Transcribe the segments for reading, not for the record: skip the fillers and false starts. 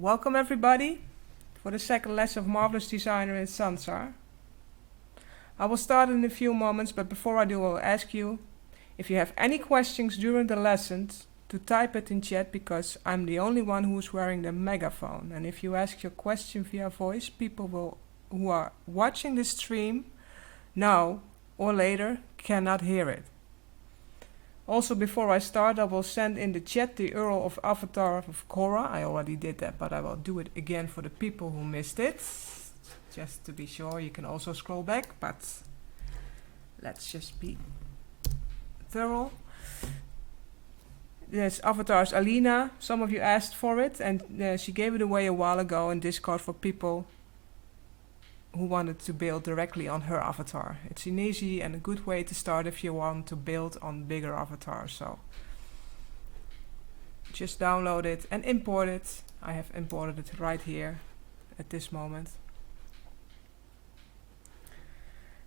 Welcome everybody for the second lesson of Marvelous Designer in Sansar. I will start in a few moments, but before I do, I will ask you if you have any questions during the lessons to type it in chat, because I'm the only one who's wearing the megaphone. And if you ask your question via voice, people who are watching the stream now or later cannot hear it. Also, before I start, I will send in the chat the URL of Avatar of Korra. I already did that, but I will do it again for the people who missed it. Just to be sure, you can also scroll back, but let's just be thorough. This avatar is Alina. Some of you asked for it, and she gave it away a while ago in Discord for people who wanted to build directly on her avatar. It's an easy and a good way to start if you want to build on bigger avatars. So just download it and import it. I have imported it right here at this moment.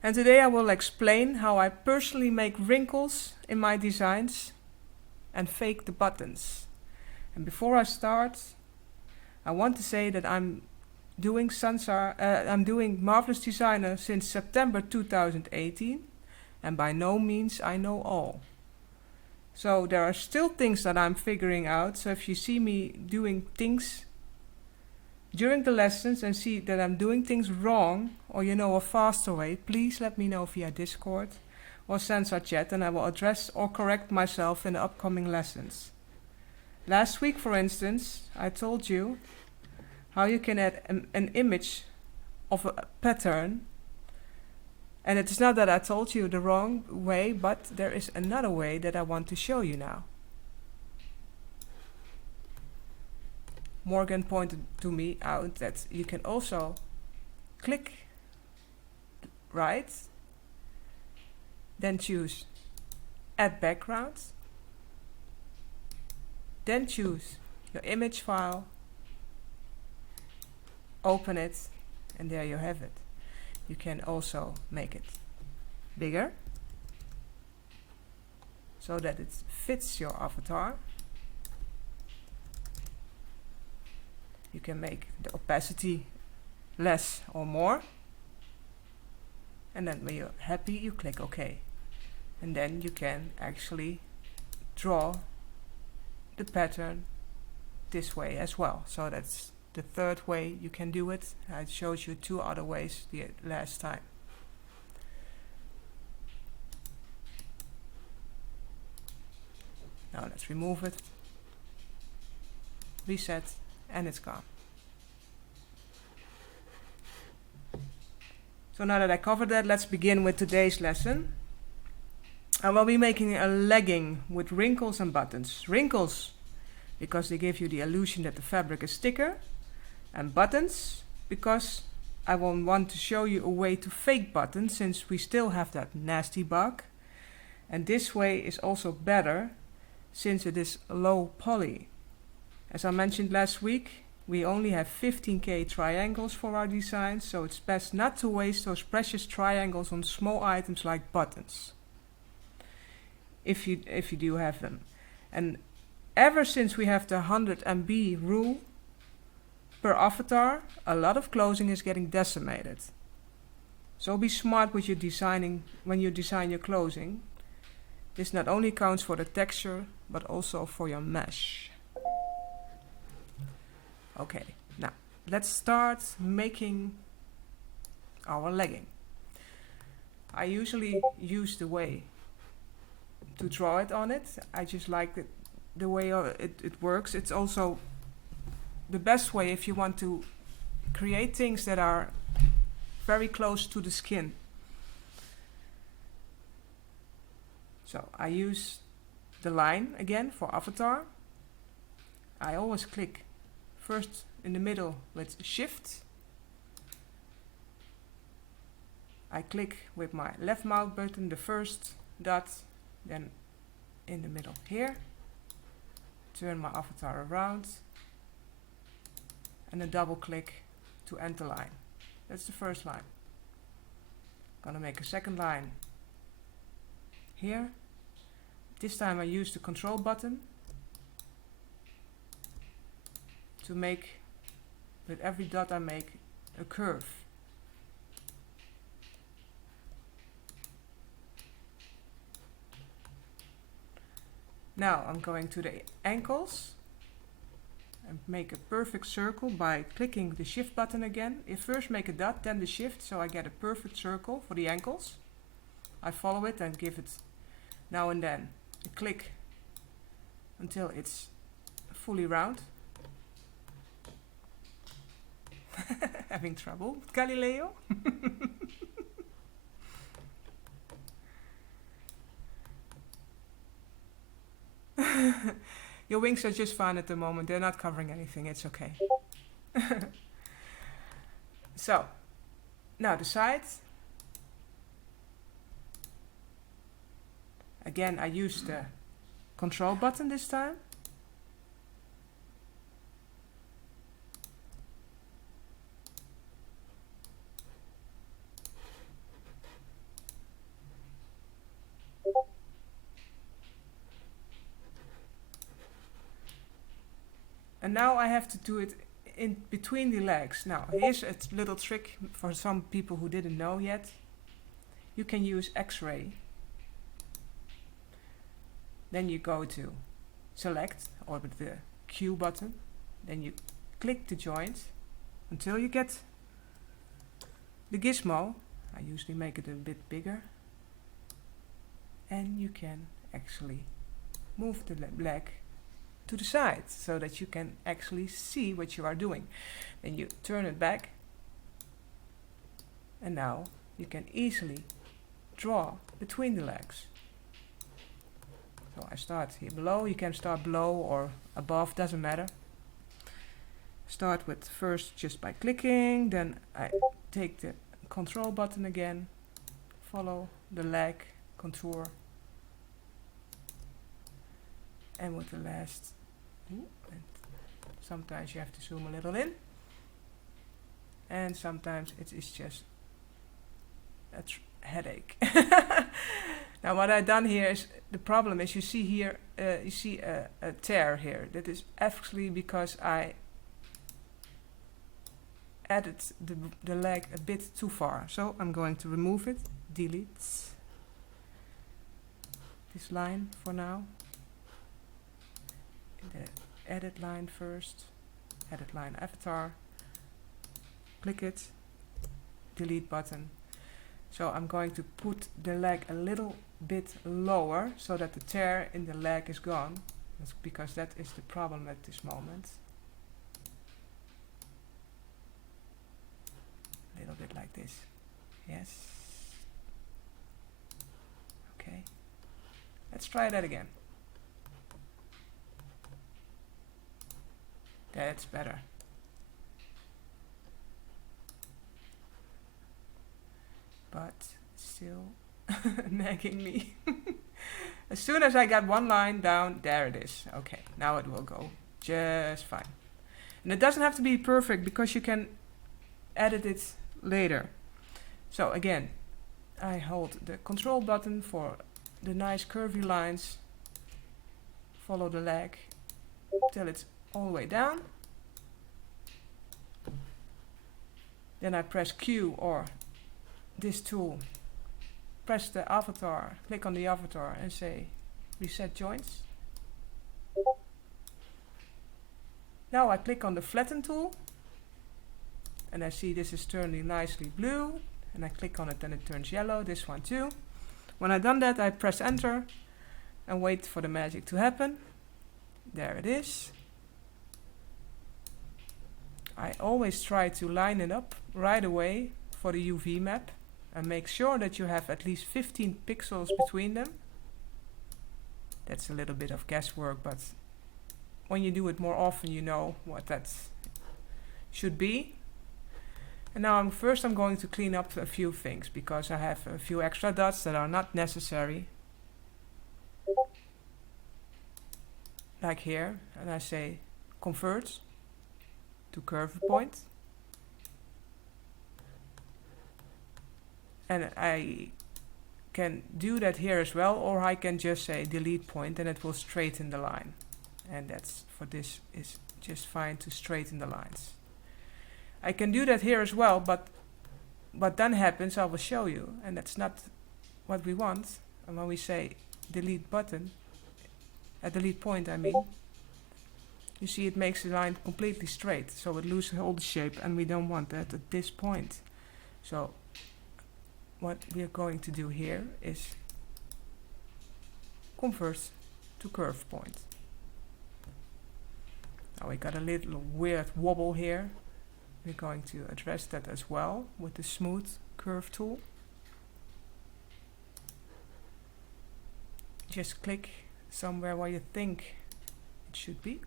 And today I will explain how I personally make wrinkles in my designs and fake the buttons. And before I start, I want to say that I'm doing Marvelous Designer since September 2018, and by no means I know all. So there are still things that I'm figuring out. So if you see me doing things during the lessons and see that I'm doing things wrong, or you know a faster way, please let me know via Discord or Sansar chat, and I will address or correct myself in the upcoming lessons. Last week, for instance, I told you how you can add an image of a pattern. And it is not that I told you the wrong way, but there is another way that I want to show you now. Morgan pointed to me out that you can also click right, then choose add background, then choose your image file, open it, and there you have it. You can also make it bigger so that it fits your avatar. You can make the opacity less or more, and then when you're happy you click OK, and then you can actually draw the pattern this way as well. So that's the third way you can do it. I showed you two other ways the last time. Now let's remove it, reset, and it's gone. So now that I covered that, let's begin with today's lesson. I will be making a legging with wrinkles and buttons. Wrinkles because they give you the illusion that the fabric is thicker, and buttons because I will want to show you a way to fake buttons, since we still have that nasty bug. And this way is also better since it is low poly. As I mentioned last week, we only have 15K triangles for our designs, so it's best not to waste those precious triangles on small items like buttons, if you do have them. And ever since we have the 100 MB rule per avatar, a lot of clothing is getting decimated. So be smart with your designing when you design your clothing. This not only counts for the texture, but also for your mesh. Okay, now let's start making our legging. I usually use the way to draw it on it. I just like the way it works. It's also the best way if you want to create things that are very close to the skin. So I use the line again for avatar. I always click first in the middle with shift. I click with my left mouse button the first dot, then in the middle here, turn my avatar around, and then double click to end the line. That's the first line. Gonna make a second line here. This time I use the control button to make With every dot I make a curve. Now I'm going to the ankles and make a perfect circle by clicking the shift button again. You first make a dot, then the shift, so I get a perfect circle for the ankles. I follow it and give it now and then a click until it's fully round. Having trouble with Galileo? Your wings are just fine at the moment. They're not covering anything. It's okay. So, now the sides. Again, I use the control button this time. And now I have to do it in between the legs. Now, here's a little trick for some people who didn't know yet. You can use Xray. Then you go to select, or with the Q button. Then you click the joint until you get the gizmo. I usually make it a bit bigger. And you can actually move the leg to the side so that you can actually see what you are doing. Then you turn it back, and now you can easily draw between the legs. So I start here below. You can start below or above, doesn't matter. Start with first just by clicking, then I take the control button again, follow the leg contour, and with the last, and sometimes you have to zoom a little in, and sometimes it is just a headache. Now what I've done here is, the problem is you see here, you see a tear here. That is actually because I added the leg a bit too far. So I'm going to remove it, delete this line for now. The edit line first, edit line avatar, click it, delete button. So I'm going to put the leg a little bit lower so that the tear in the leg is gone. That's because that is the problem at this moment. A little bit like this. Yes. Okay. Let's try that again. That's better. But still nagging me. As soon as I got one line down, there it is. Okay, now it will go just fine. And it doesn't have to be perfect because you can edit it later. So again, I hold the control button for the nice curvy lines. Follow the leg till it's all the way down. Then I press Q or this tool, press the avatar, click on the avatar and say reset joints. Now I click on the flatten tool and I see this is turning nicely blue, and I click on it and it turns yellow, this one too. When I've done that, I press enter and wait for the magic to happen. There it is. I always try to line it up right away for the UV map and make sure that you have at least 15 pixels between them. That's a little bit of guesswork, but when you do it more often, you know what that should be. And now I'm going to clean up a few things because I have a few extra dots that are not necessary. Like here, and I say convert to curve point. And I can do that here as well, or I can just say delete point and it will straighten the line. And that's for this is just fine to straighten the lines. I can do that here as well, but what then happens I will show you, and that's not what we want. And when we say delete button, delete point I mean, you see it makes the line completely straight, so it loses all the shape, and we don't want that at this point. So what we are going to do here is convert to curve point. Now we got a little weird wobble here. We're going to address that as well with the smooth curve tool. Just click somewhere where you think it should be.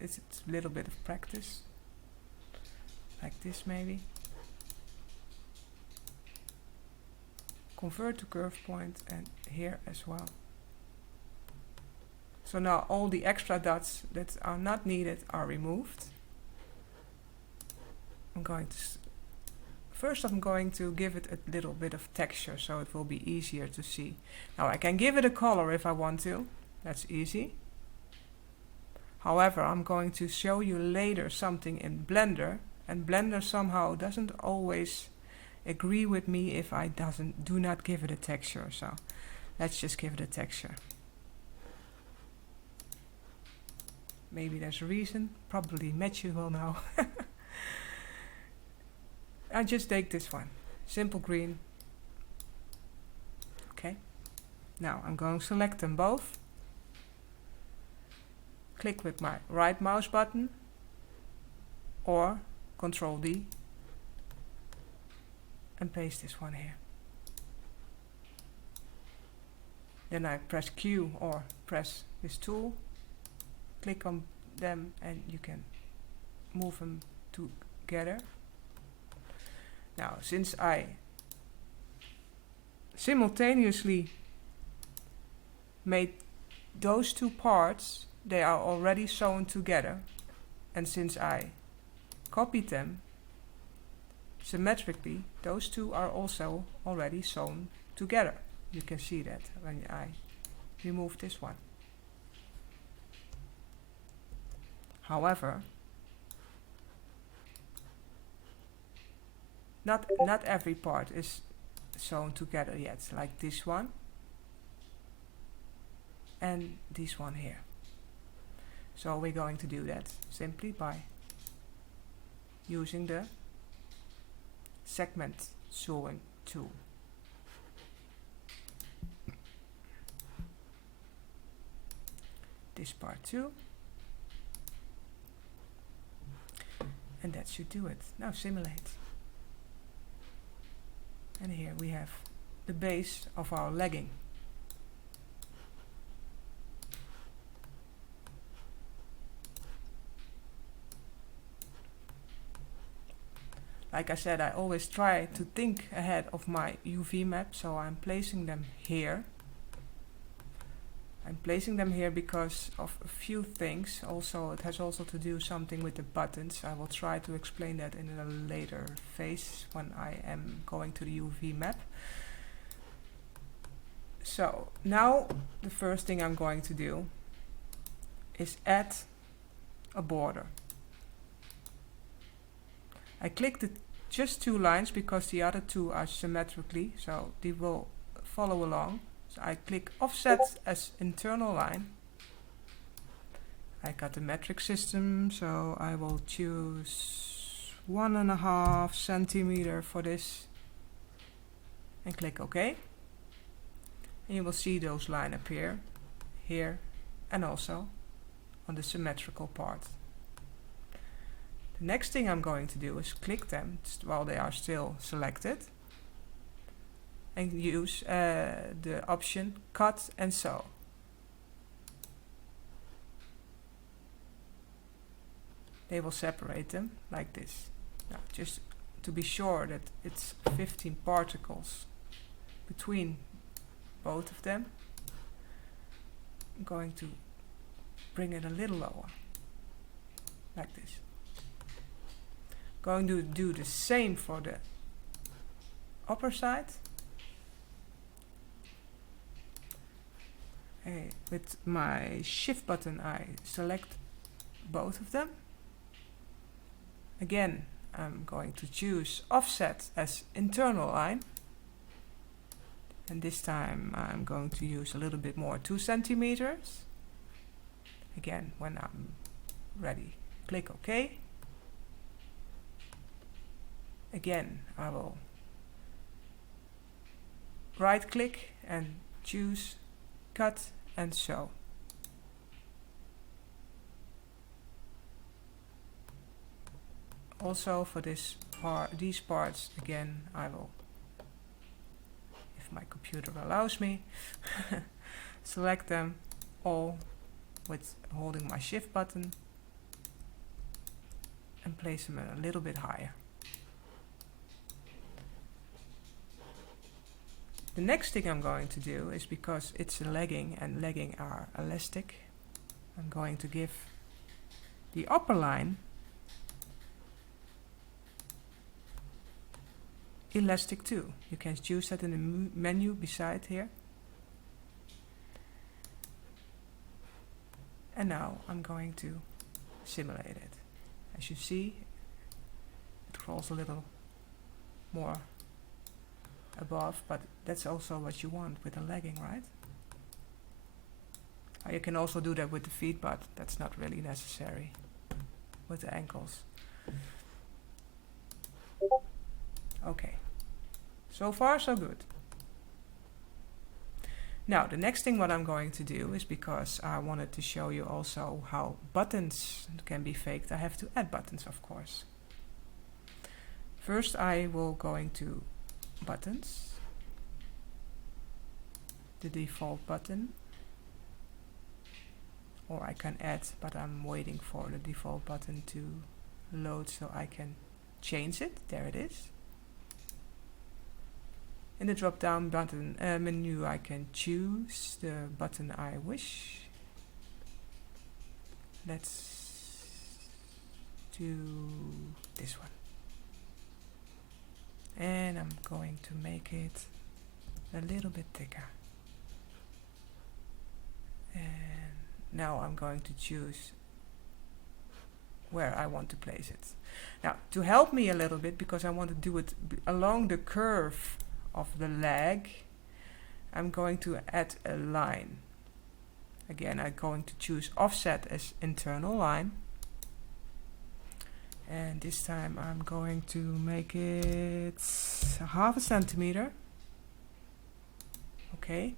It's a little bit of practice. Like this maybe. Convert to curve point, and here as well. So now all the extra dots that are not needed are removed. I'm going to first I'm going to give it a little bit of texture so it will be easier to see. Now I can give it a color if I want to. That's easy. However, I'm going to show you later something in Blender, and Blender somehow doesn't always agree with me if I do not give it a texture. So let's just give it a texture. Maybe there's a reason, probably Matthew will know. I just take this one, simple green. Okay, now I'm going to select them both. Click with my right mouse button or Ctrl D and paste this one here. Then I press Q or press this tool, click on them, and you can move them together. Now, since I simultaneously made those two parts, they are already sewn together, and since I copied them symmetrically, those two are also already sewn together. You can see that when I remove this one. However, not every part is sewn together yet, like this one and this one here. So we're going to do that simply by using the segment sewing tool. This part too. And that should do it. Now simulate. And here we have the base of our legging. Like I said, I always try to think ahead of my UV map, so I'm placing them here. I'm placing them here because of a few things. Also, it has also to do something with the buttons. I will try to explain that in a later phase when I am going to the UV map. So now the first thing I'm going to do is add a border. I clicked just two lines because the other two are symmetrically, so they will follow along. So I click offset as internal line. I got the metric system, so I will choose 1.5 centimeter for this and click OK. And you will see those lines appear here and also on the symmetrical part. The next thing I'm going to do is click them while they are still selected and use the option cut and sew. They will separate them like this. Now, just to be sure that it's 15 particles between both of them, I'm going to bring it a little lower, like this. Going to do the same for the upper side. With my shift button I select both of them. Again, I'm going to choose offset as internal line. And this time I'm going to use a little bit more, 2 centimeters. Again, when I'm ready, click OK. Again, I will right click and choose cut and sew. Also for this these parts, again, I will, if my computer allows me, select them all with holding my shift button and place them a little bit higher. The next thing I'm going to do is, because it's a legging and legging are elastic, I'm going to give the upper line elastic too. You can choose that in the menu beside here. And now I'm going to simulate it. As you see, it crawls a little more above, but that's also what you want with a legging, right? You can also do that with the feet, but that's not really necessary with the ankles. Okay, so far so good. Now the next thing what I'm going to do is, because I wanted to show you also how buttons can be faked, I have to add buttons, of course. First I will going to buttons, the default button, or I can add, but I'm waiting for the default button to load so I can change it. There it is. In the drop down button menu I can choose the button I wish. Let's do this one. And I'm going to make it a little bit thicker. And now I'm going to choose where I want to place it. Now, to help me a little bit, because I want to do it along the curve of the leg, I'm going to add a line. Again, I'm going to choose offset as internal line. And this time I'm going to make it 0.5 centimeter. Okay.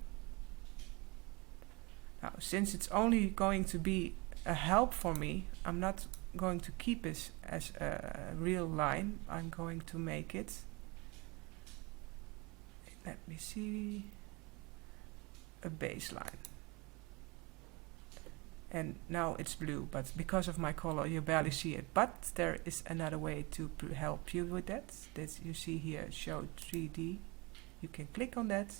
Now, since it's only going to be a help for me, I'm not going to keep this as a real line. I'm going to make it, let me see, a baseline. And now it's blue, but because of my color you barely see it. But there is another way to help you with that. This you see here, show 3D. You can click on that,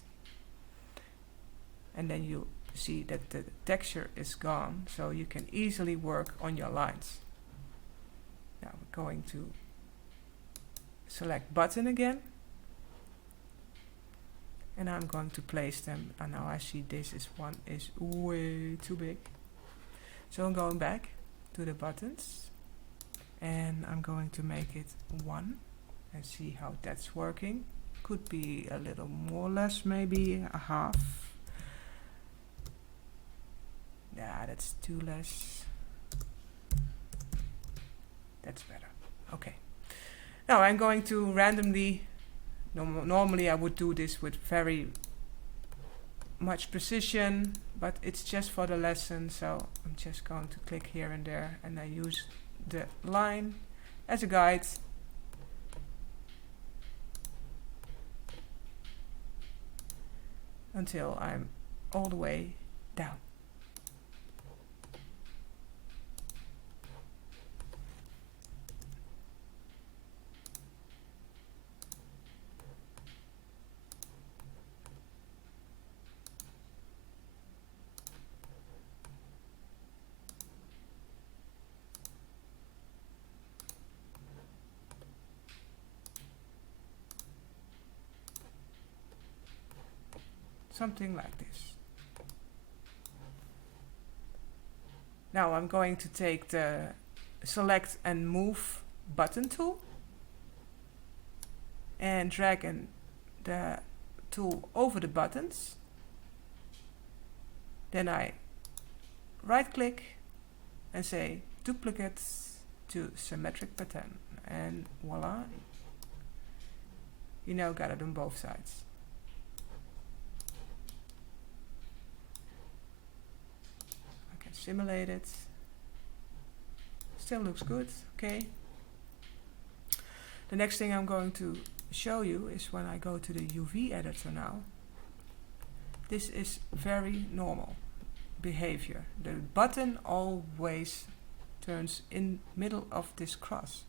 and then you see that the texture is gone, so you can easily work on your lines. Now we're going to select button again, and I'm going to place them. And now I see this is one is way too big. So I'm going back to the buttons, and I'm going to make it 1 and see how that's working. Could be a little more or less, maybe a half. Yeah, that's too less. That's better. Okay. Now I'm going to randomly, normally I would do this with very much precision, but it's just for the lesson, so I'm just going to click here and there, and I use the line as a guide. Until I'm all the way down. Something like this. Now I'm going to take the select and move button tool, and drag the tool over the buttons. Then I right click and say duplicate to symmetric pattern, and voila, you now got it on both sides. I can simulate it. Still looks good. Okay. The next thing I'm going to show you is when I go to the UV editor now. This is very normal behavior. The button always turns in middle of this cross.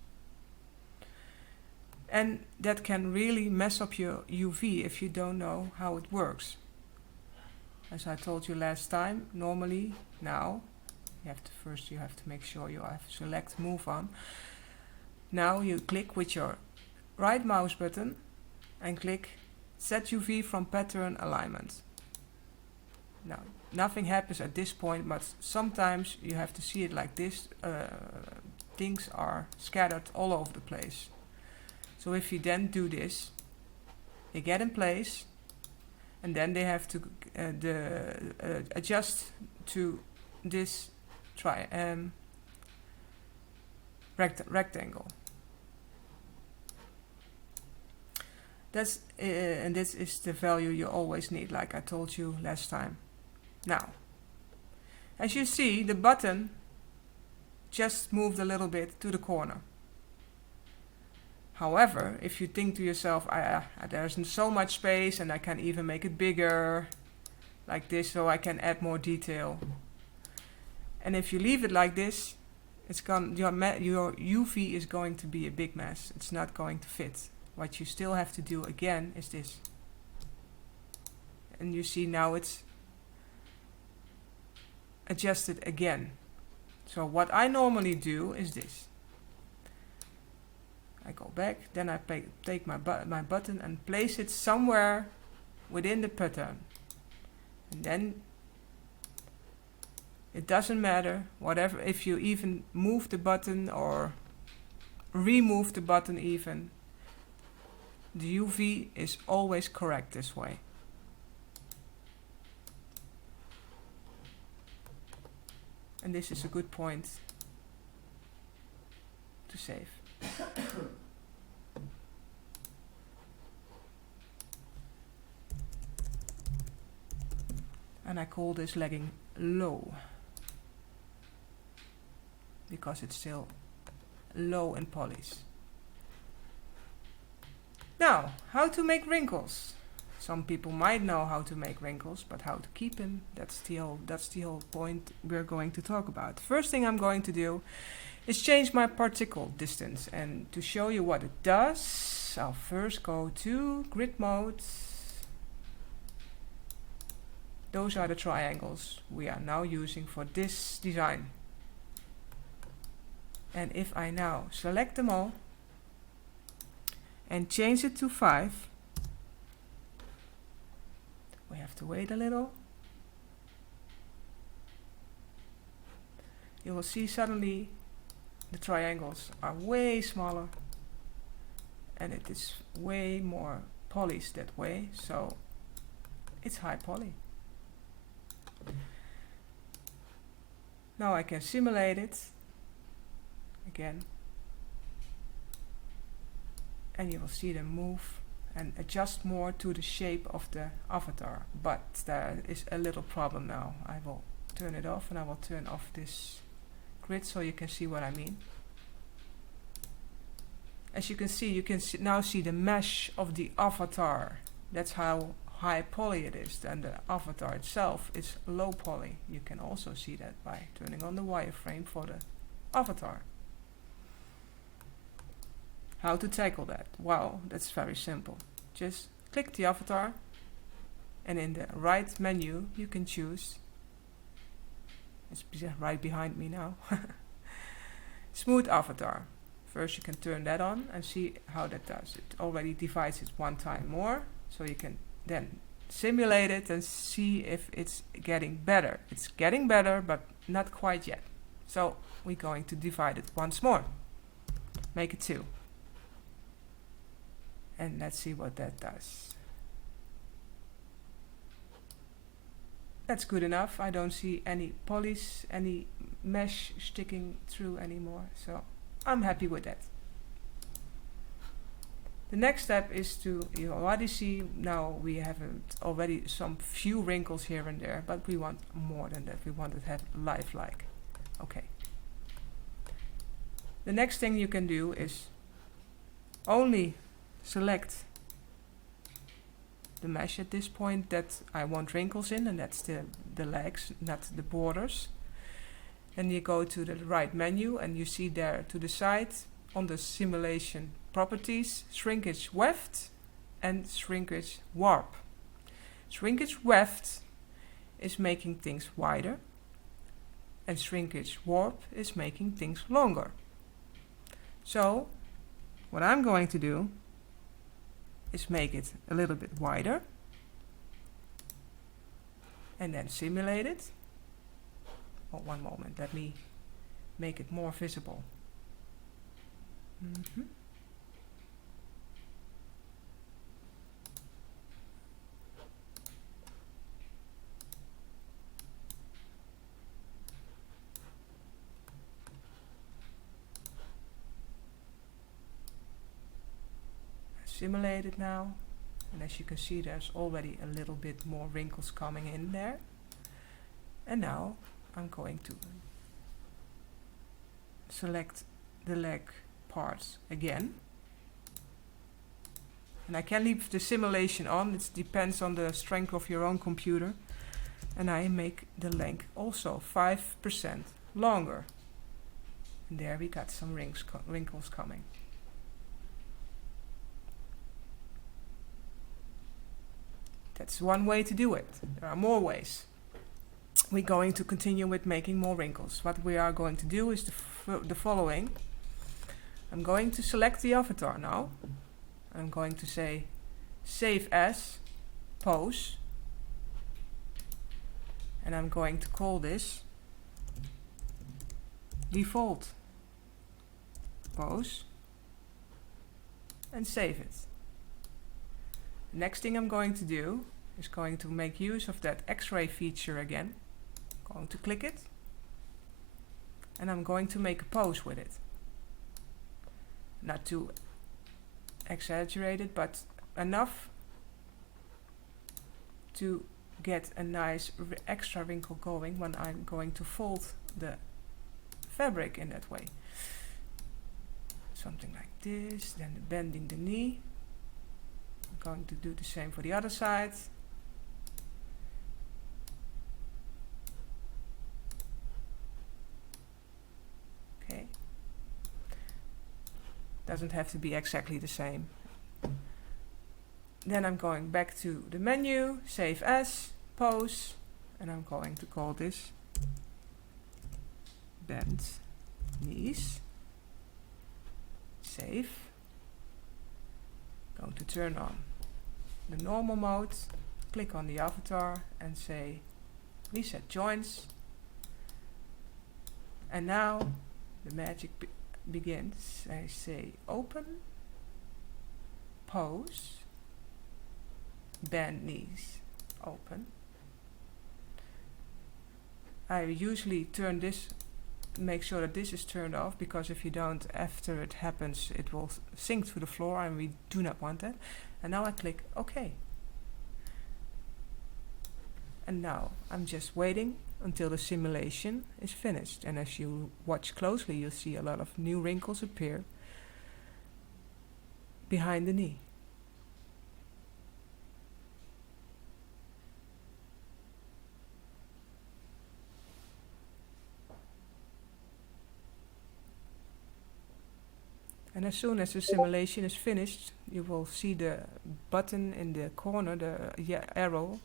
And that can really mess up your UV if you don't know how it works. As I told you last time, normally now you have to make sure you have select move on. Now you click with your right mouse button and click set UV from pattern alignment. Now nothing happens at this point, but sometimes you have to see it like this. Things are scattered all over the place. So if you then do this, they get in place, and then they have to adjust to this rectangle. That's and this is the value you always need, like I told you last time. Now, as you see, the button just moved a little bit to the corner. However, if you think to yourself, there's so much space and I can even make it bigger, like this, so I can add more detail. And if you leave it like this, it's your UV is going to be a big mess. It's not going to fit. What you still have to do again is this. And you see now it's adjusted again. So what I normally do is this. I go back, then I take my button and place it somewhere within the pattern. And then it doesn't matter, whatever, if you even move the button or remove the button even, the UV is always correct this way. And this is a good point to save. And I call this legging low, because it's still low in polys. Now, how to make wrinkles. Some people might know how to make wrinkles, but how to keep them, that's the whole point we're going to talk about. First thing I'm going to do is change my particle distance, and to show you what it does, I'll first go to grid mode. Those are the triangles we are now using for this design. And if I now select them all and change it to 5, we have to wait a little. You will see suddenly the triangles are way smaller and it is way more polished that way, so it's high poly. Now I can simulate it again, and you will see them move and adjust more to the shape of the avatar. But there is a little problem now. I will turn it off, and I will turn off this grid so you can see what I mean. As you can see, now see the mesh of the avatar. That's how high poly it is, and the avatar itself is low poly. You can also see that by turning on the wireframe for the avatar. How to tackle that? Well, that's very simple. Just click the avatar, and in the right menu you can choose, it's right behind me now, smooth avatar. First you can turn that on and see how that does. It already divides it one time more, so you can then simulate it and see if it's getting better. It's getting better, but not quite yet. So we're going to divide it once more. Make it 2. And let's see what that does. That's good enough. I don't see any polys, any mesh sticking through anymore. So I'm happy with that. The next step is to, you already see now we have already some few wrinkles here and there, but we want more than that. We want it to have lifelike. Okay. The next thing you can do is only select the mesh at this point that I want wrinkles in, and that's the legs, not the borders. And you go to the right menu and you see there to the side on the simulation properties, shrinkage weft and shrinkage warp. Shrinkage weft is making things wider and shrinkage warp is making things longer. So what I'm going to do is make it a little bit wider and then simulate it. Oh, one moment, let me make it more visible. Simulate it now, and as you can see there's already a little bit more wrinkles coming in there. And now I'm going to select the leg parts again, and I can leave the simulation on. It depends on the strength of your own computer, and I make the length also 5% longer, and there we got some wrinkles coming. That's one way to do it. There are more ways. We're going to continue with making more wrinkles. What we are going to do is the following. I'm going to select the avatar now. I'm going to say save as, pose, and I'm going to call this default pose and save it. Next thing I'm going to do is going to make use of that Xray feature again. I'm going to click it and I'm going to make a pose with it. Not too exaggerated, but enough to get a nice extra wrinkle going when I'm going to fold the fabric in that way. Something like this, then bending the knee. Going to do the same for the other side. Okay. Doesn't have to be exactly the same. Then I'm going back to the menu, save as, pose, and I'm going to call this bend knees. Save. Going to turn on the normal mode, click on the avatar and say reset joints, and now the magic begins. I say open, pose, bend knees, open. I usually turn this, make sure that this is turned off, because if you don't, after it happens it will sink to the floor and we do not want that. And now I click OK. And now I'm just waiting until the simulation is finished, and as you watch closely you'll see a lot of new wrinkles appear behind the knee. And as soon as the simulation is finished, you will see the button in the corner, the arrow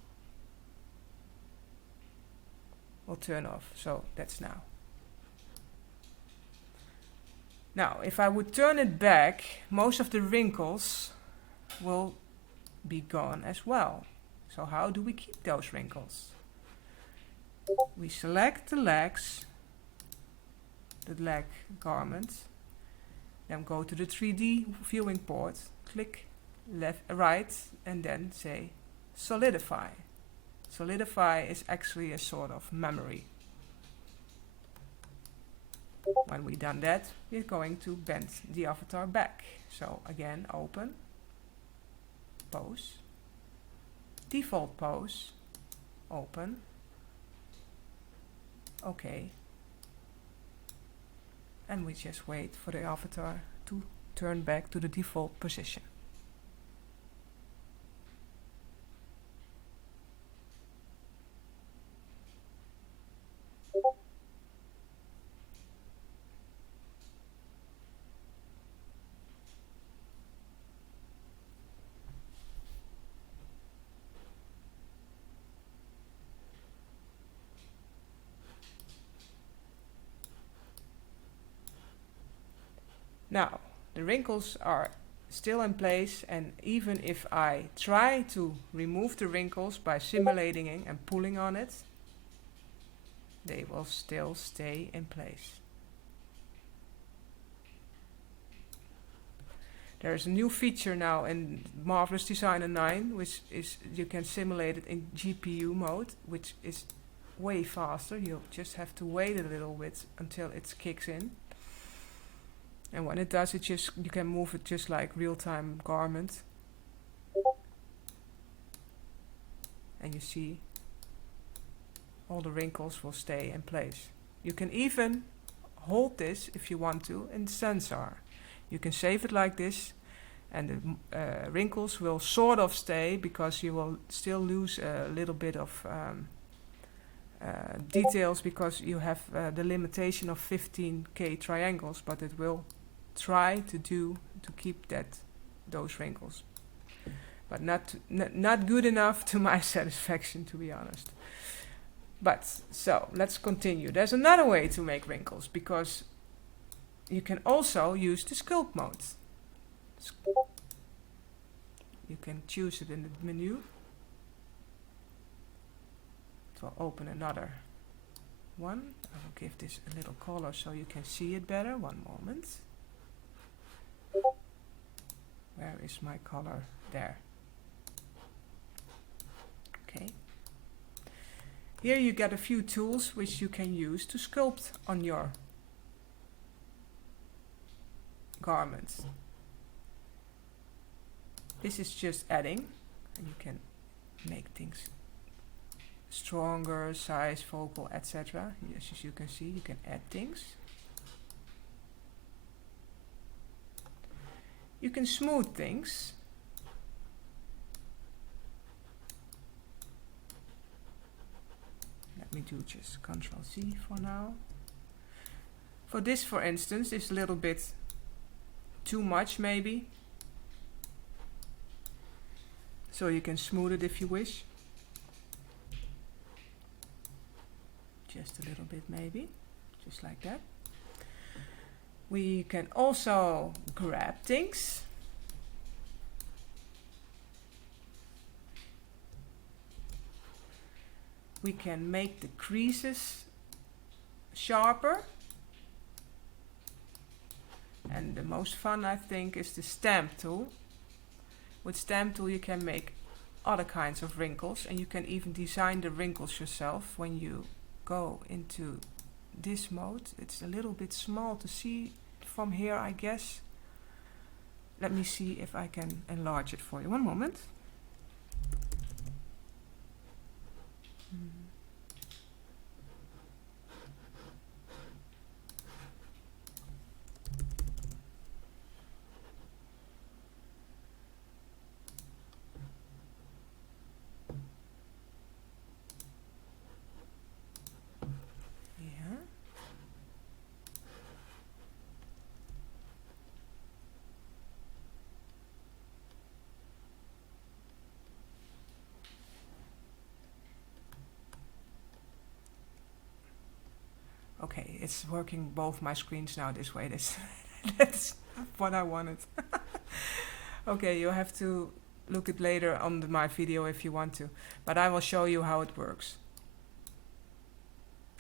will turn off. So that's now. Now, if I would turn it back, most of the wrinkles will be gone as well. So how do we keep those wrinkles? We select the legs, the leg garment, then go to the 3D viewing port, click left, right, and then say solidify. Solidify is actually a sort of memory. When we've done that, we're going to bend the avatar back. So again, open, pose, default pose, open, OK. And we just wait for the avatar to turn back to the default position. Now, the wrinkles are still in place, and even if I try to remove the wrinkles by simulating and pulling on it, they will still stay in place. There is a new feature now in Marvelous Designer 9, which is you can simulate it in GPU mode, which is way faster. You'll just have to wait a little bit until it kicks in. And when it does, you can move it just like real-time garment. And you see all the wrinkles will stay in place. You can even hold this if you want to in Sansar. You can save it like this, and the wrinkles will sort of stay, because you will still lose a little bit of details, because you have the limitation of 15K triangles, but it will try to keep those wrinkles, but not good enough to my satisfaction, to be honest. But so let's continue. There's another way to make wrinkles, because you can also use the sculpt mode. You can choose it in the menu. It will open another one. I will give this a little color so you can see it better. One moment. Where is my color? There. Okay. Here you get a few tools which you can use to sculpt on your garments. This is just adding, and you can make things stronger, size, focal, etc. Yes, as you can see, you can add things. You can smooth things. Let me do just Ctrl C for now. For this, for instance, is a little bit too much maybe. So you can smooth it if you wish. Just a little bit maybe, just like that. We can also grab things. We can make the creases sharper. And the most fun, I think, is the stamp tool. With stamp tool you can make other kinds of wrinkles, and you can even design the wrinkles yourself. When you go into this mode, it's a little bit small to see from here, I guess. Let me see if I can enlarge it for you. One moment. Okay, it's working both my screens now this way. That's what I wanted. Okay, you have to look it later on my video if you want to, but I will show you how it works.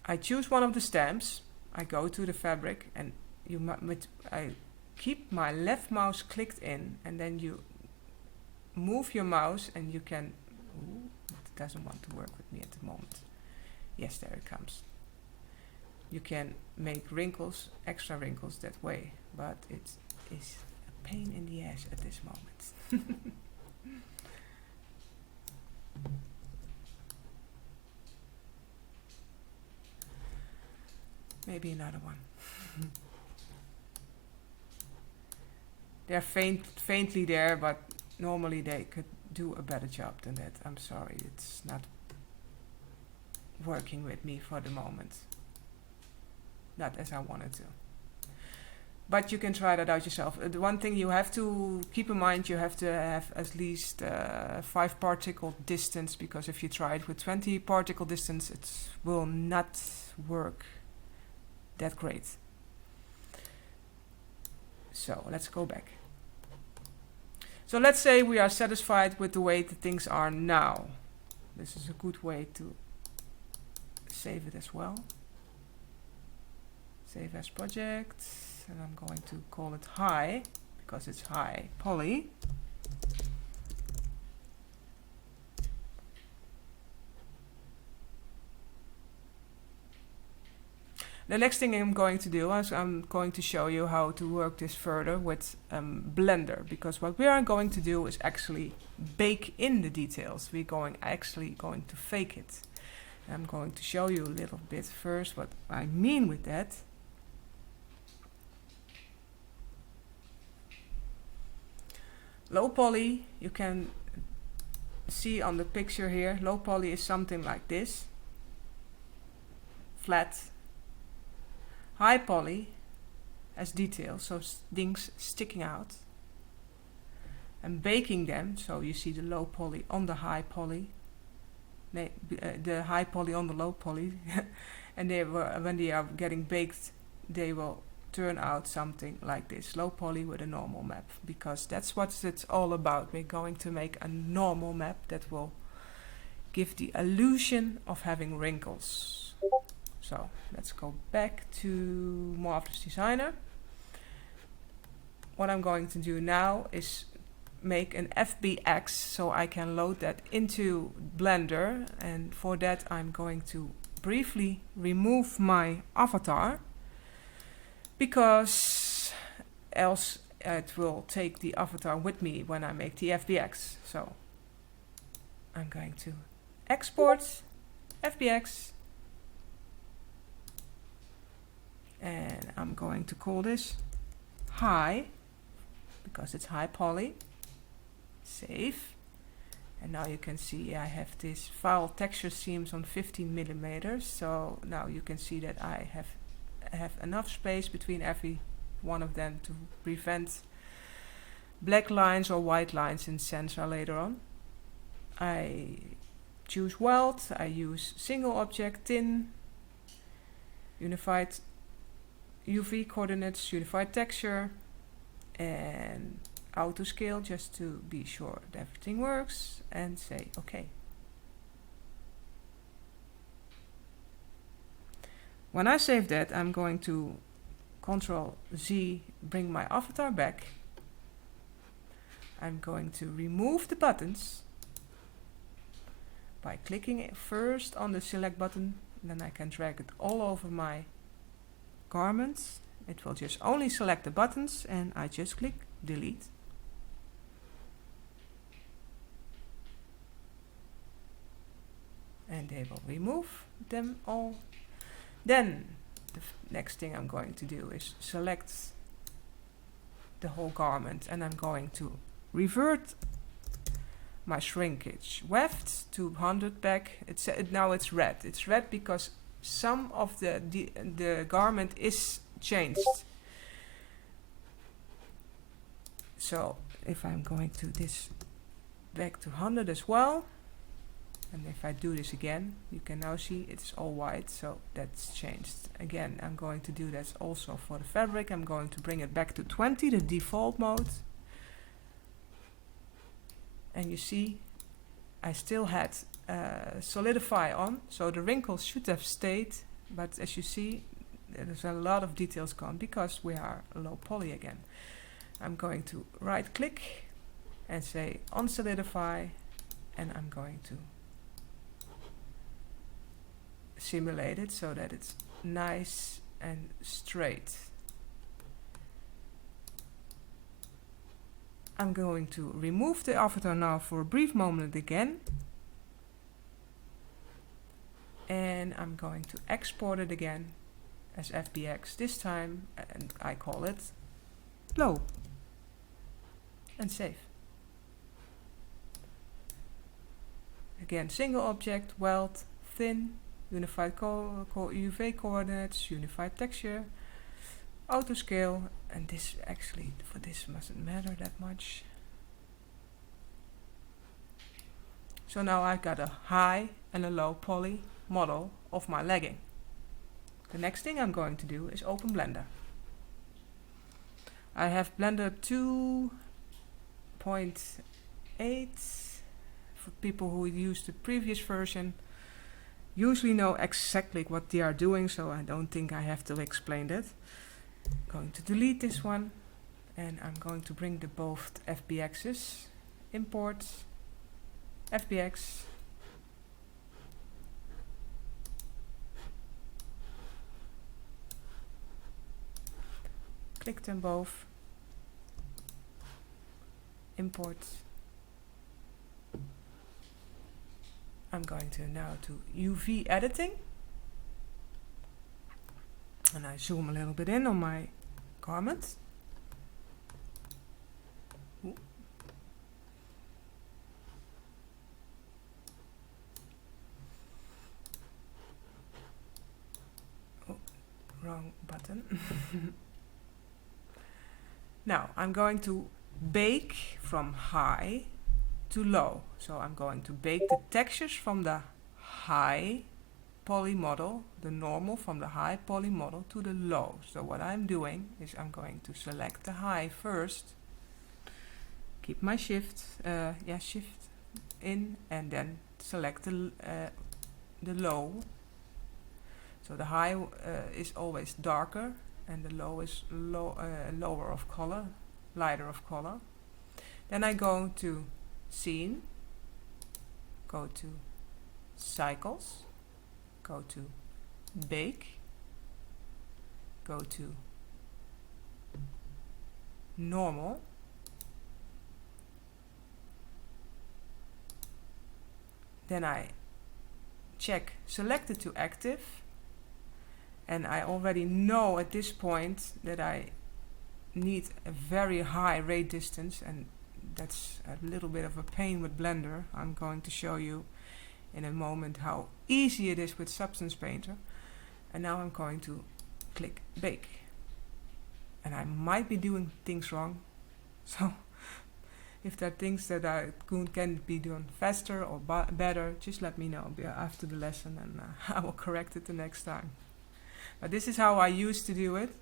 I choose one of the stamps, I go to the fabric, and I keep my left mouse clicked in, and then you move your mouse and you can, ooh, it doesn't want to work with me at the moment. Yes, there it comes. You can make wrinkles, extra wrinkles that way, but it is a pain in the ass at this moment. Maybe another one. They're faintly there, but normally they could do a better job than that. I'm sorry, it's not working with me for the moment. Not as I wanted to. But you can try that out yourself. The one thing you have to keep in mind, you have to have at least 5 particle distance, because if you try it with 20 particle distance, it will not work that great. So let's go back. So let's say we are satisfied with the way the things are now. This is a good way to save it as well. Save as project, and I'm going to call it high because it's high poly. The next thing I'm going to do is I'm going to show you how to work this further with Blender, because what we are going to do is actually bake in the details. We're actually going to fake it. I'm going to show you a little bit first what I mean with that. Low poly, you can see on the picture here, low poly is something like this. Flat. High poly has details, so things sticking out. And baking them, so you see the low poly on the high poly. The high poly on the low poly. And when they are getting baked, they will turn out something like this. Low poly with a normal map, because that's what it's all about. We're going to make a normal map that will give the illusion of having wrinkles. So let's go back to Marvelous Designer. What I'm going to do now is make an FBX so I can load that into Blender, and for that I'm going to briefly remove my avatar, because else it will take the avatar with me when I make the FBX. So I'm going to export FBX, and I'm going to call this high because it's high poly. Save. And now you can see I have this file texture seams on 15 millimeters. So now you can see that I have enough space between every one of them to prevent black lines or white lines in Sansar later on. I choose weld, I use single object, thin, unified UV coordinates, unified texture, and auto scale just to be sure that everything works, and say OK. When I save that, I'm going to Ctrl Z, bring my avatar back. I'm going to remove the buttons by clicking it first on the select button, then I can drag it all over my garments. It will just only select the buttons, and I just click delete. And they will remove them all. Then the next thing I'm going to do is select the whole garment, and I'm going to revert my shrinkage weft to 100 back. Now it's red. It's red because some of the garment is changed. So if I'm going to this back to 100 as well, and if I do this again, you can now see it's all white, so that's changed. Again, I'm going to do that also for the fabric. I'm going to bring it back to 20, the default mode. And you see, I still had solidify on, so the wrinkles should have stayed, but as you see, there's a lot of details gone because we are low poly again. I'm going to right click and say on solidify, and I'm going to simulate it so that it's nice and straight. I'm going to remove the avatar now for a brief moment again, and I'm going to export it again as FBX this time, and I call it low, and save. Again, single object, weld, thin, unified UV coordinates, unified texture, auto scale, and this actually for this mustn't matter that much. So now I've got a high and a low poly model of my legging. The next thing I'm going to do is open Blender. I have Blender 2.8. For people who use the previous version, usually know exactly what they are doing, so I don't think I have to explain that. I'm going to delete this one, and I'm going to bring the both FBXs, import, FBX, click them both, import. I'm going to now to UV editing, and I zoom a little bit in on my garment. Ooh. Oh, wrong button. Now I'm going to bake from high to low. So I'm going to bake the textures from the high poly model, the normal from the high poly model to the low. So what I'm doing is I'm going to select the high first, keep my shift in, and then select the low. So the high is always darker, and the low is lower of color, lighter of color. Then I go to Scene, go to Cycles, go to Bake, go to Normal, then I check Selected to Active, and I already know at this point that I need a very high ray distance, and that's a little bit of a pain with Blender. I'm going to show you in a moment how easy it is with Substance Painter. And now I'm going to click Bake. And I might be doing things wrong, so if there are things that can be done faster or better, just let me know after the lesson, and I will correct it the next time. But this is how I used to do it,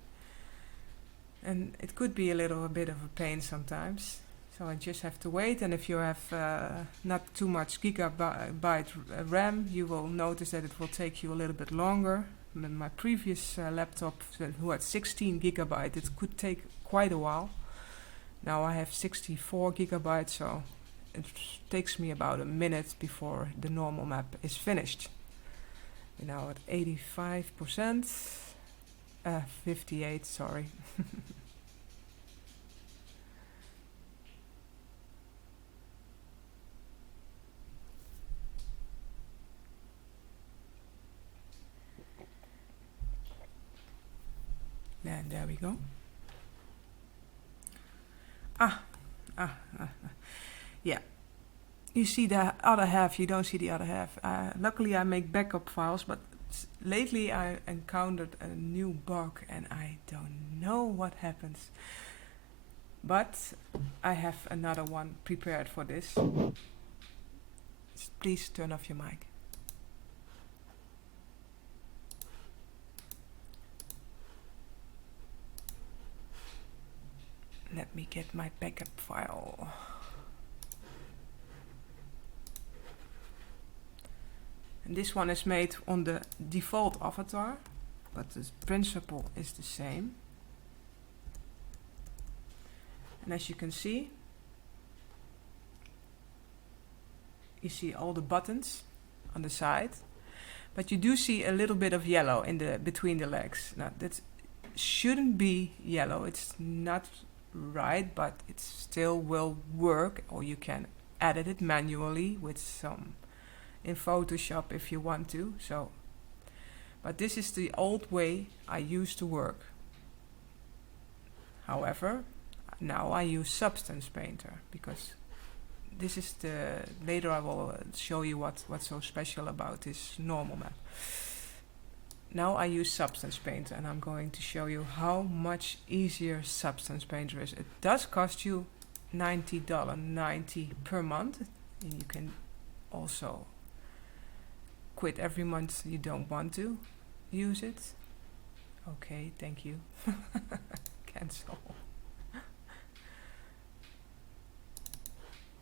and it could be a little bit of a pain sometimes. So I just have to wait, and if you have not too much gigabyte RAM, you will notice that it will take you a little bit longer. In my previous laptop, who had 16 gigabyte, it could take quite a while. Now I have 64 gigabytes, so it takes me about a minute before the normal map is finished. We're now at 85%, 58, sorry. And there we go. Yeah. You see the other half, you don't see the other half. Luckily I make backup files, but lately I encountered a new bug and I don't know what happens. But I have another one prepared for this. Please turn off your mic. Let me get my backup file. And this one is made on the default avatar, but the principle is the same. And as you can see, you see all the buttons on the side, but you do see a little bit of yellow in the between the legs. Now that shouldn't be yellow, it's not right, but it still will work, or you can edit it manually with some in Photoshop if you want to. So, but this is the old way I used to work. However, now I use Substance Painter because this is the, later I will show you what's so special about this normal map. Now I use Substance Painter, and I'm going to show you how much easier Substance Painter is. It does cost you $90 per month, and you can also quit every month you don't want to use it. Okay, thank you. Cancel.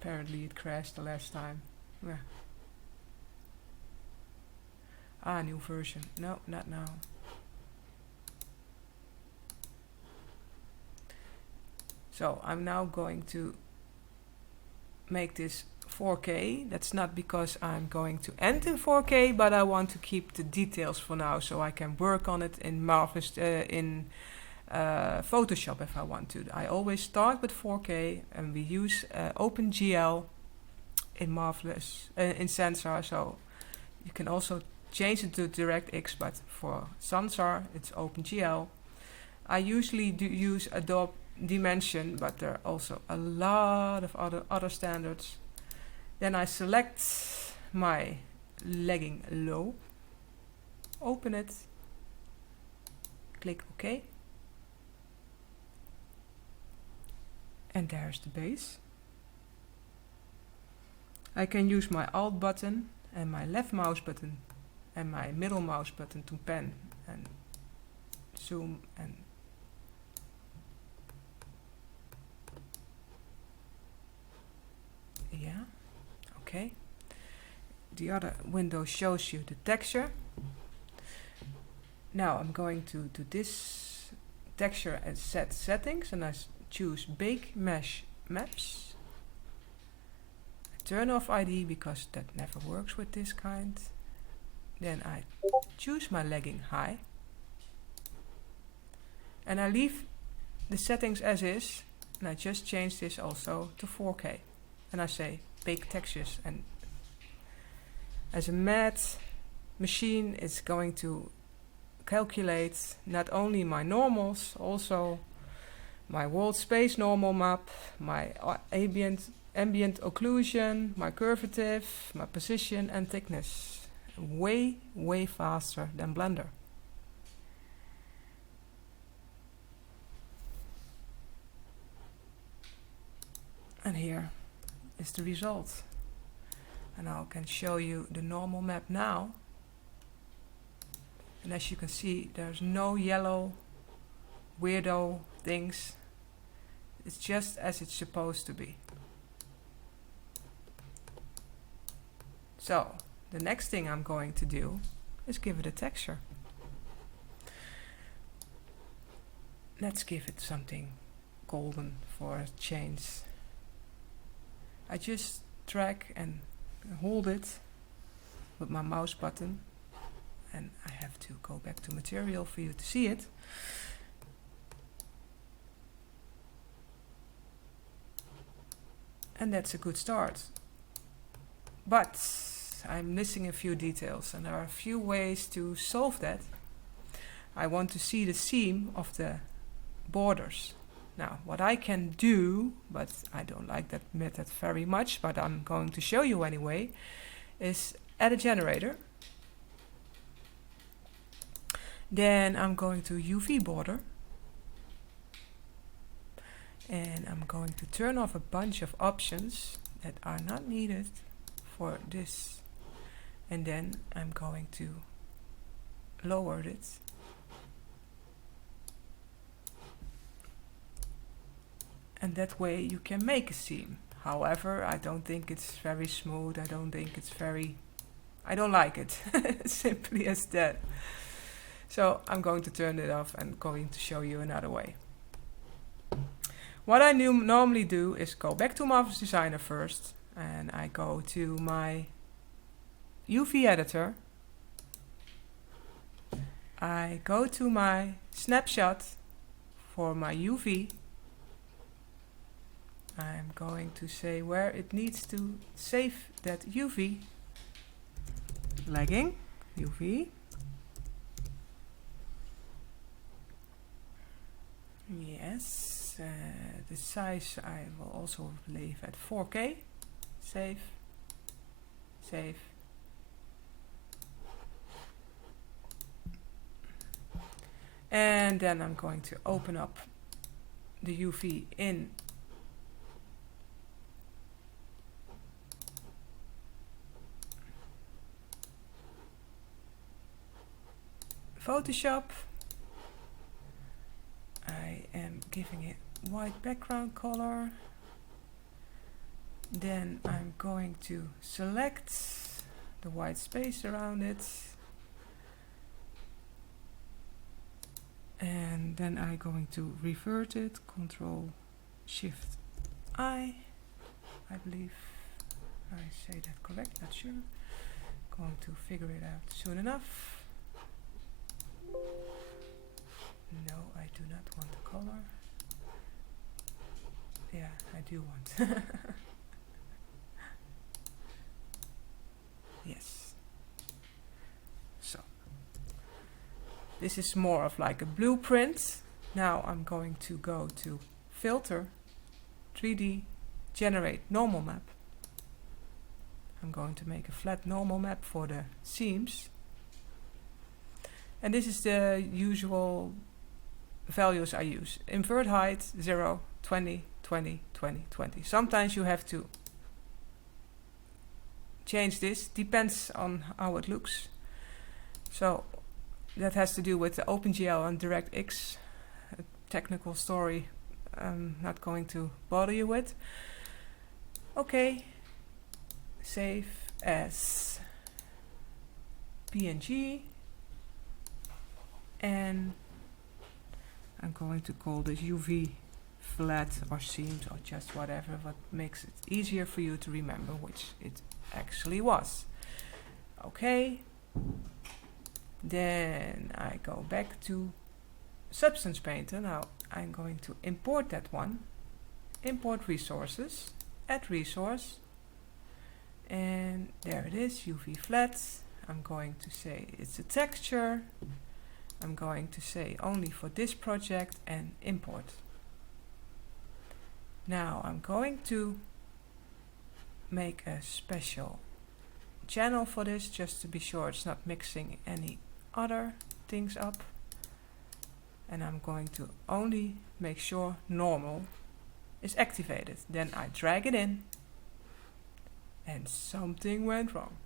Apparently it crashed the last time. Yeah. Ah, new version. No, not now. So I'm now going to make this 4K. That's not because I'm going to end in 4K, but I want to keep the details for now so I can work on it in Photoshop if I want to. I always start with 4K, and we use OpenGL in in Sansar, so you can also change it to DirectX, but for Sansar it's OpenGL. I usually do use Adobe Dimension, but there are also a lot of other standards. Then I select my legging low, open it, click OK, and there's the base. I can use my Alt button and my left mouse button and my middle mouse button to pan and zoom and yeah, okay. The other window shows you the texture. Now I'm going to this texture and set settings, and I choose Bake Mesh Maps. I turn off ID because that never works with this kind. Then I choose my legging high, and I leave the settings as is, and I just change this also to 4K, and I say bake textures, and as a matte machine it's going to calculate not only my normals, also my world space normal map, my ambient occlusion, my curvative, my position and thickness. Way faster than Blender. And here is the result. And I can show you the normal map now. And as you can see, there's no yellow weirdo things. It's just as it's supposed to be. So the next thing I'm going to do is give it a texture. Let's give it something golden for a change. I just drag and hold it with my mouse button, and I have to go back to material for you to see it. And that's a good start. But I'm missing a few details, and there are a few ways to solve that. I want to see the seam of the borders. Now, what I can do, but I don't like that method very much, but I'm going to show you anyway, is add a generator. Then I'm going to UV border, and I'm going to turn off a bunch of options that are not needed for this, and then I'm going to lower it. And that way you can make a seam. However, I don't think it's very smooth. I don't like it. Simply as that. So I'm going to turn it off and going to show you another way. What I normally do is go back to Marvelous Designer first, and I go to my UV editor. I go to my snapshot for my UV. I'm going to say where it needs to save that UV. Legging, UV. Yes, the size I will also leave at 4K. Save, save. And then I'm going to open up the UV in Photoshop. I am giving it white background color. Then I'm going to select the white space around it. And then I'm going to revert it, Control Shift I believe I say that correct, not sure. Going to figure it out soon enough. No, I do not want the color. Yeah, I do want. Yes. So, this is more of like a blueprint. Now I'm going to go to Filter, 3D, Generate Normal Map. I'm going to make a flat normal map for the seams. And this is the usual values I use. Invert height, 0, 20, 20, 20, 20. Sometimes you have to change this, depends on how it looks. So that has to do with the OpenGL and DirectX, a technical story I'm not going to bother you with. Okay, save as PNG, and I'm going to call this UV flat or seams or just whatever, what makes it easier for you to remember which it actually was. Okay, then I go back to Substance Painter. Now I'm going to import that one, import resources, add resource, and there it is, UV flat. I'm going to say it's a texture. I'm going to say only for this project and import. Now I'm going to make a special channel for this just to be sure it's not mixing any other things up. And I'm going to only make sure normal is activated. Then I drag it in and something went wrong.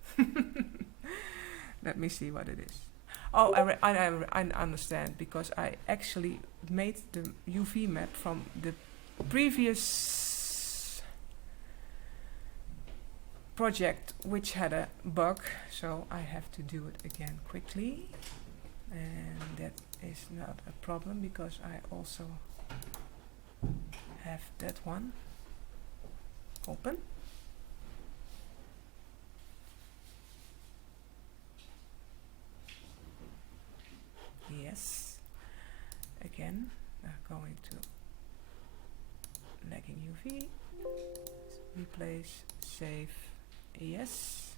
Let me see what it is. Oh, I understand, because I actually made the UV map from the previous project which had a bug, so I have to do it again quickly, and that is not a problem because I also have that one open. Yes, again going to legging UV, replace, save, yes.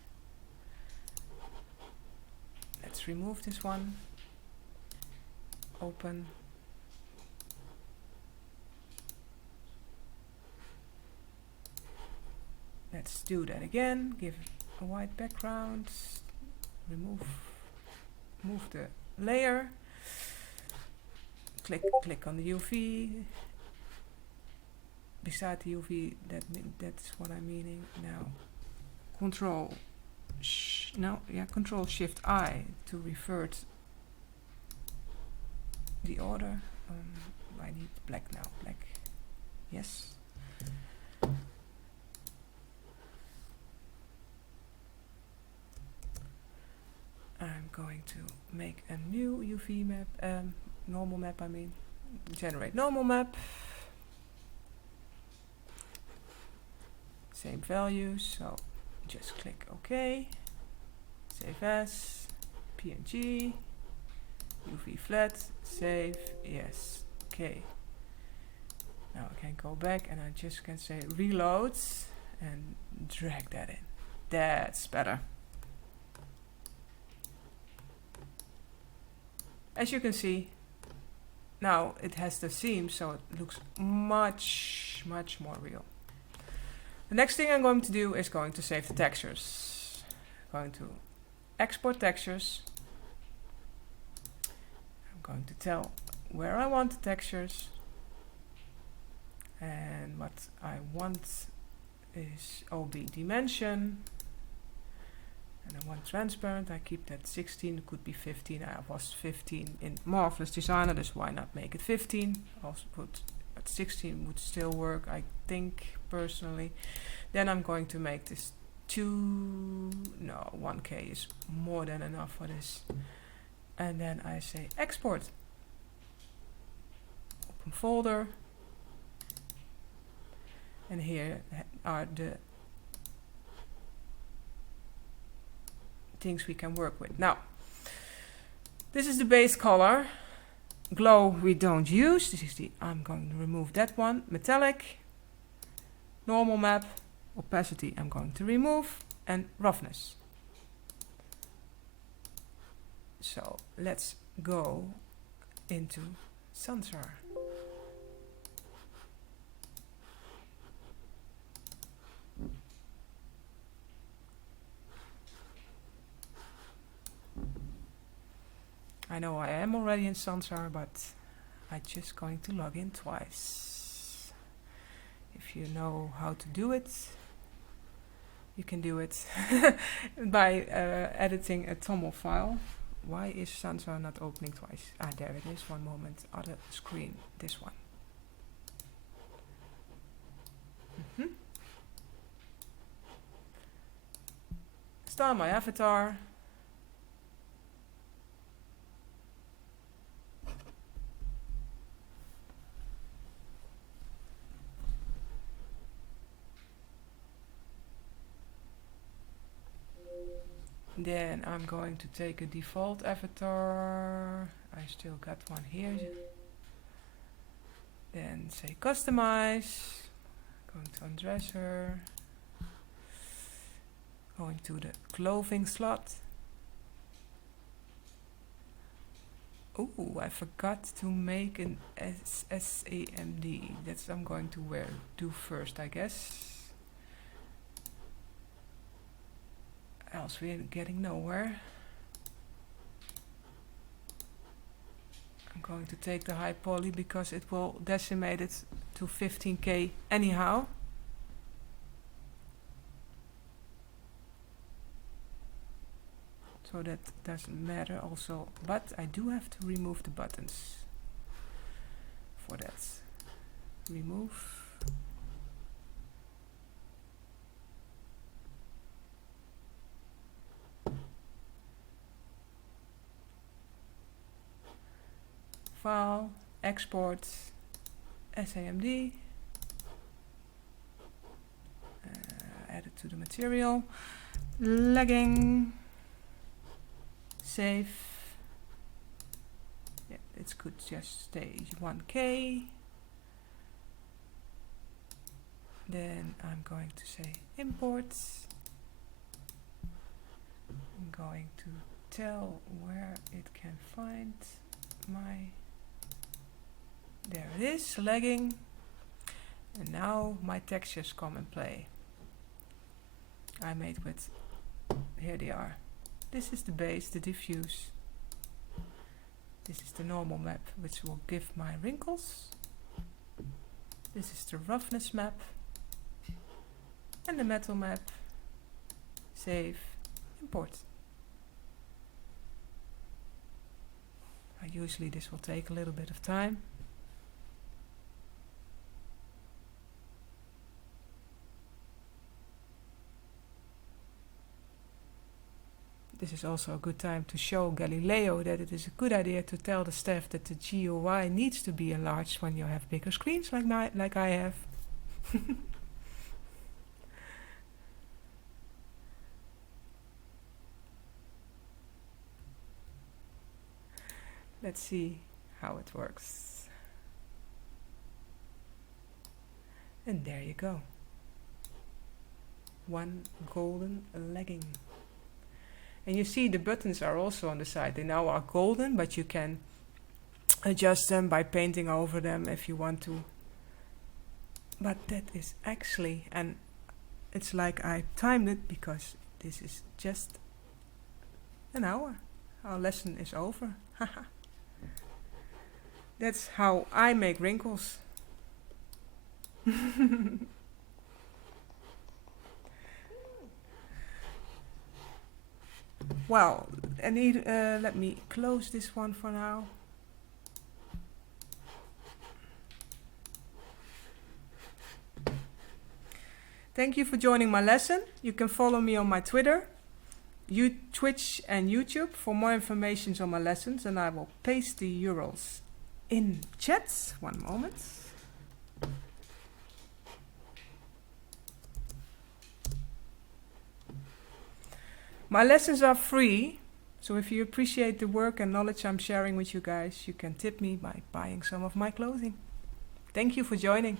Let's remove this one, open, let's do that again, give a white background, move the layer, click on the UV, beside the UV, that's what I'm meaning. Now Control Shift I to revert the order. I need black now, black, yes. I'm going to make a new UV map, normal map I mean, generate normal map, same values, so just click OK, save as, PNG, UV flat, save, yes, okay. Now I can go back and I just can say reload and drag that in. That's better. As you can see, now it has the seam, so it looks much more real. The next thing I'm going to do is going to save the textures. I'm going to export textures. I'm going to tell where I want the textures. And what I want is OB dimension. And I want transparent. I keep that 16, it could be 15. I was 15 in Marvelous Designer, so why not make it 15? Also put, but 16 would still work, I think, personally. Then I'm going to make this 1K is more than enough for this. And then I say export. Open folder. And here are the things we can work with. Now, this is the base color. Glow we don't use. This is the, I'm going to remove that one. Metallic, normal map, opacity I'm going to remove, and roughness. So let's go into Sansar. I know I am already in Sansar, but I'm just going to log in twice. If you know how to do it, you can do it by editing a TOML file. Why is Sansar not opening twice? Ah, there it is. One moment. Other screen. This one. Style my avatar. Then I'm going to take a default avatar. I still got one here. Then say customize. Going to undress her. Going to the clothing slot. Oh, I forgot to make an SAMD. That's I'm going to do first, I guess. Else we're getting nowhere. I'm going to take the high poly because it will decimate it to 15K anyhow. So that doesn't matter also, but I do have to remove the buttons for that. Remove. File, export, SAMD, add it to the material, legging, save. Yeah, it could just stay 1K. Then I'm going to say import. I'm going to tell where it can find my, there it is, legging, and now my textures come and play. I made with, here they are. This is the base, the diffuse. This is the normal map, which will give my wrinkles. This is the roughness map, and the metal map. Save, import. Usually this will take a little bit of time. This is also a good time to show Galileo that it is a good idea to tell the staff that the GUI needs to be enlarged when you have bigger screens like I have. Let's see how it works. And there you go. One golden legging. And you see the buttons are also on the side. They now are golden, but you can adjust them by painting over them if you want to. But that is actually, and it's like I timed it because this is just an hour. Our lesson is over. That's how I make wrinkles. Well, let me close this one for now. Thank you for joining my lesson. You can follow me on my Twitter, Twitch and YouTube for more information on my lessons, and I will paste the URLs in chats. One moment. My lessons are free, so if you appreciate the work and knowledge I'm sharing with you guys, you can tip me by buying some of my clothing. Thank you for joining.